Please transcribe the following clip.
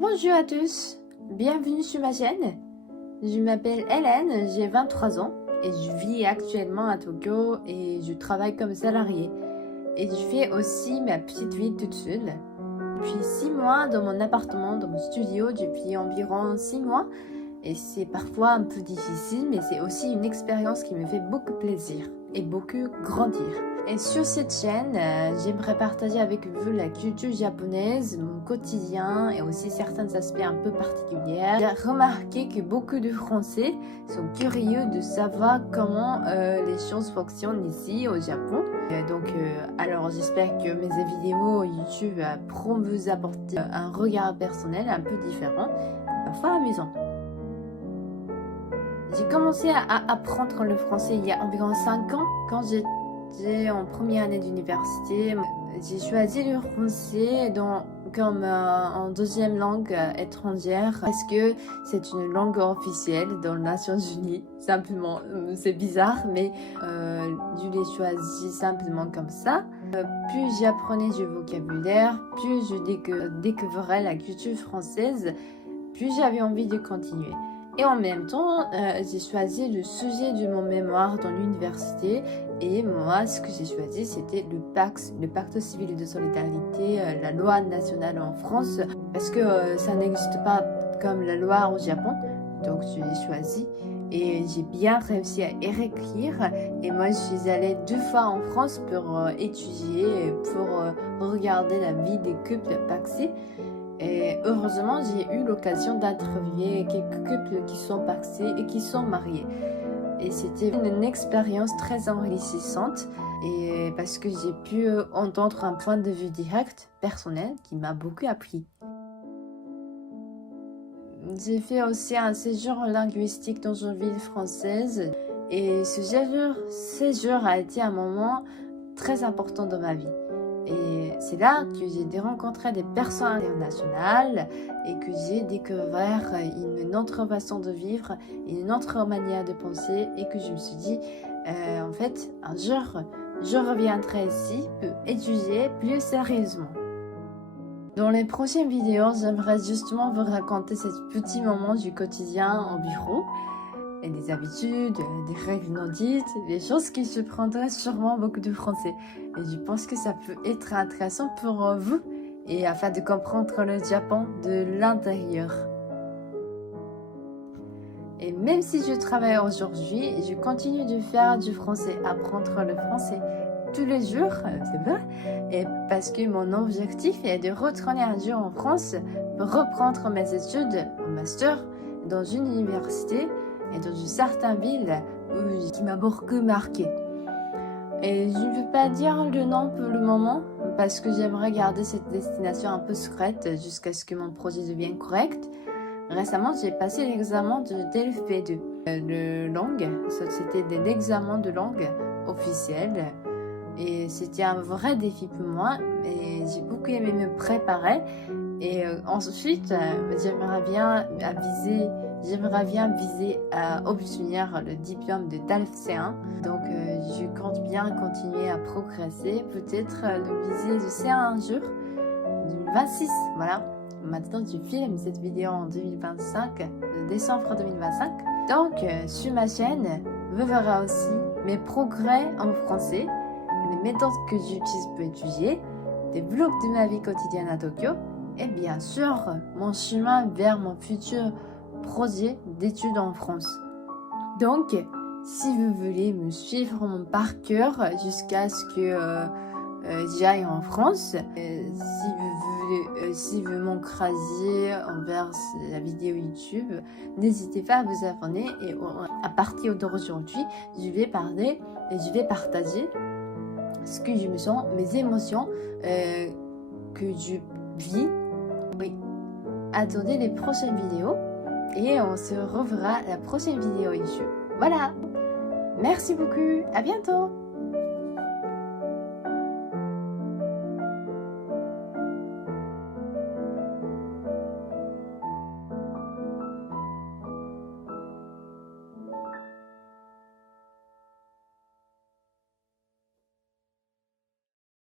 Bonjour à tous, bienvenue sur ma chaîne. Je m'appelle Hélène, j'ai 23 ans et je vis actuellement à Tokyo et je travaille comme salariée. Et je fais aussi ma petite vie toute seule. Depuis 6 mois dans mon appartement, dans mon studio, depuis environ 6 mois. Et c'est parfois un peu difficile, mais c'est aussi une expérience qui me fait beaucoup plaisir et beaucoup grandir. Et sur cette chaîne, j'aimerais partager avec vous la culture japonaise, mon quotidien et aussi certains aspects un peu particuliers. J'ai remarqué que beaucoup de Français sont curieux de savoir comment les choses fonctionnent ici au Japon. Alors j'espère que mes vidéos YouTube pourront vous apporter un regard personnel un peu différent, parfois amusant. J'ai commencé à apprendre le français il y a environ 5 ans quand j'étais en première année d'université. J'ai choisi le français comme en deuxième langue étrangère parce que c'est une langue officielle dans les Nations Unies. Simplement, c'est bizarre, mais je l'ai choisi simplement comme ça. Plus j'apprenais du vocabulaire, plus je découvrais la culture française, plus j'avais envie de continuer. Et en même temps, j'ai choisi le sujet de mon mémoire dans l'université. Et moi, ce que j'ai choisi, c'était le pacte civil de solidarité, la loi nationale en France. Parce que ça n'existe pas comme la loi au Japon. Donc, je l'ai choisi. Et j'ai bien réussi à y réécrire. Et moi, je suis allée 2 fois en France pour étudier, pour regarder la vie des couples pacsés. Et heureusement, j'ai eu l'occasion d'interviewer quelques couples qui sont pacsés et qui sont mariés. Et c'était une expérience très enrichissante et parce que j'ai pu entendre un point de vue direct, personnel, qui m'a beaucoup appris. J'ai fait aussi un séjour linguistique dans une ville française et ce séjour a été un moment très important dans ma vie. Et c'est là que j'ai rencontré des personnes internationales et que j'ai découvert une autre façon de vivre, une autre manière de penser et que je me suis dit, en fait, un jour, je reviendrai ici pour étudier plus sérieusement. Dans les prochaines vidéos, j'aimerais justement vous raconter ces petits moments du quotidien au bureau. Et des habitudes, des règles non dites, des choses qui surprendraient sûrement beaucoup de Français. Et je pense que ça peut être intéressant pour vous et afin de comprendre le Japon de l'intérieur. Et même si je travaille aujourd'hui, je continue de faire du français, apprendre le français tous les jours, c'est vrai. Et parce que mon objectif est de retourner un jour en France pour reprendre mes études en master dans une université et dans une certaine ville qui m'a beaucoup marqué. Et je ne veux pas dire le nom pour le moment parce que j'aimerais garder cette destination un peu secrète jusqu'à ce que mon projet devienne correct. Récemment, j'ai passé l'examen de DLF-B2 de langue. C'était des examens de langue officiels et c'était un vrai défi pour moi et j'ai beaucoup aimé me préparer. Et ensuite, j'aimerais bien viser à obtenir le diplôme de DALF C1. Donc, je compte bien continuer à progresser. Peut-être le viser de C1 un jour, 2026. Voilà. Maintenant, je filme cette vidéo en 2025, décembre 2025. Donc, sur ma chaîne, vous verrez aussi mes progrès en français, les méthodes que j'utilise pour étudier, des vlogs de ma vie quotidienne à Tokyo, et bien sûr, mon chemin vers mon futur projet d'études en France. Donc, si vous voulez me suivre mon parcours jusqu'à ce que j'aille en France, si vous m'encouragez envers la vidéo YouTube, n'hésitez pas à vous abonner et à partir d'aujourd'hui, je vais parler et je vais partager ce que je me sens, mes émotions que je vis. Oui. Attendez les prochaines vidéos et on se reverra la prochaine vidéo YouTube. Voilà. Merci beaucoup. À bientôt.